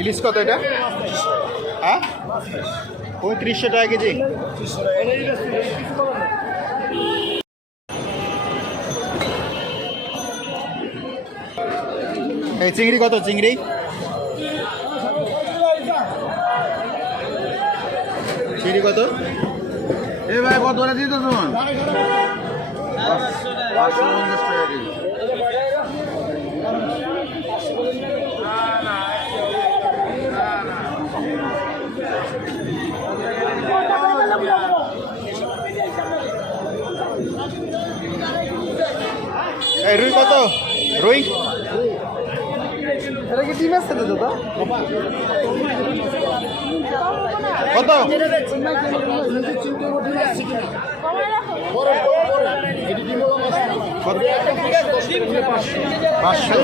ইলিশ কত এটা? হ্যাঁ? পঁয়ত্রিশশো টাকা কেজি। এই চিংড়ি কত চিংড়ি? চিংড়ি কত? এ ভাই, কত করে দিত তোমার? পাঁচশো পঞ্চাশ টাকা কেজি। এই রুই কত? রুই? এটা কি ডিম আছে দাদা? কত? কত? পাঁচশো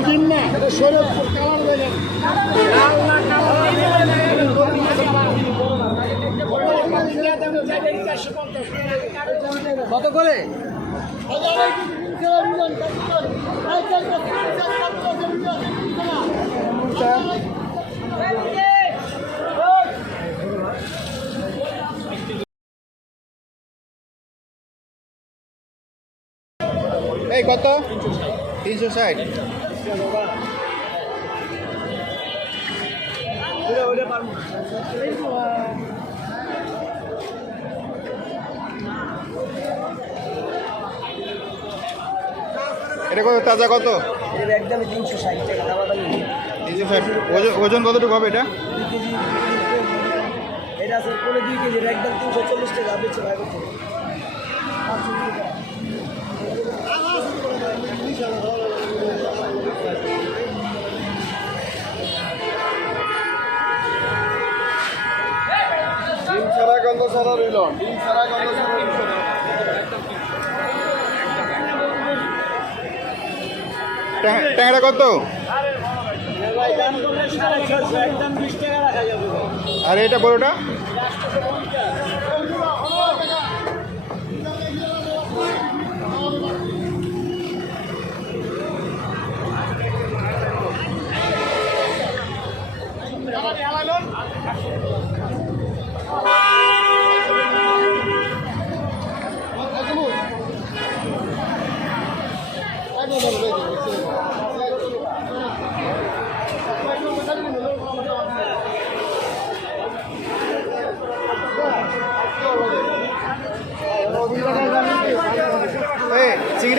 কত করে? এই কত তিনশো ষাট এটা কত? তাজা কত? এর একদম তিনশো ষাট টাকা তিনশো ষাট। ওজন ওজন কতটুকু হবে এটা? এটা আছে কোনো দুই কেজি এর একদম তিনশো চল্লিশ টাকা ভাই ডিম ছাড়া গন্ধ ছাড়া রইল। ডিম ছাড়া গন্ধ ছাড়া ট্যাংরা কত আর এটা বড়টা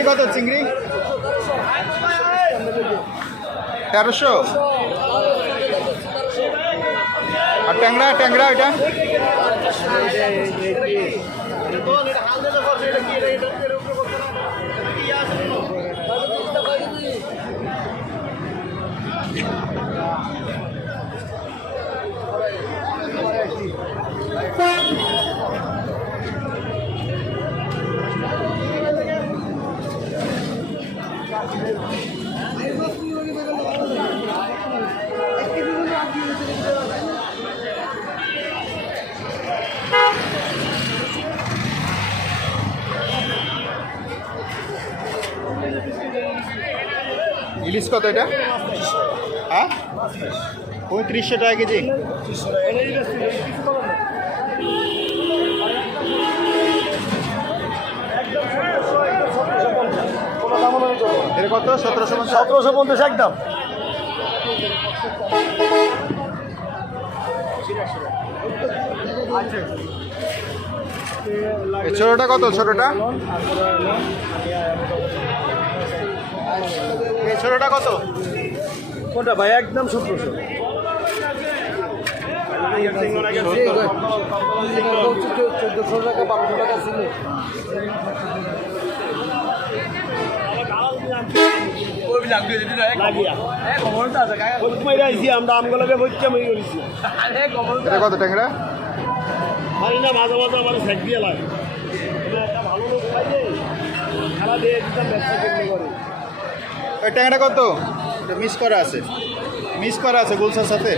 কত চিংড়ি? তেরোশো। আর ট্যাংরা ট্যাংরা এটা ইলিশ কত এটা? হ্যাঁ? পঁয়ত্রিশশো টাকা কেজি। এটা কত? সতেরোশো সতেরোশো পঞ্চাশ একদম। ছোটোটা কত? ছোটোটা? এই ছোটোটা কত? কোনটা ভাই? একদম সতেরোশো। চোদ্দশো টাকা বারোশো টাকা ছিল আমরা আমগুলোকে বইতে মই করেছি কত ট্যাংরা? পারি না মাঝে মাঝে আমার ফ্যাক দিয়ে লাগে একটা ভালো লোক পাইলে খেলা দিয়ে দিতাম ব্যবসা করে? ওই ট্যাংরা কত? মিস করা আছে। মিস করা আছে গুলসার সাথে?